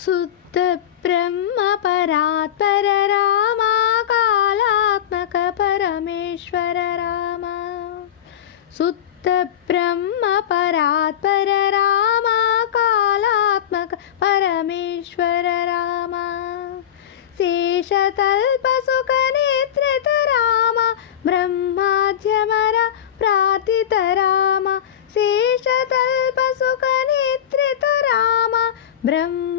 शुद्ध ब्रह्म परात्पर रामा कालात्मक परमेश्वर रामा शुद्ध ब्रह्म परात्पर रामा कालात्मक परमेश्वर रामा शेषतल्प सुख निद्रित रामा ब्रह्माद्यमर प्रार्थित रामा शेषतल्प सुख निद्रित रामा ब्रह्म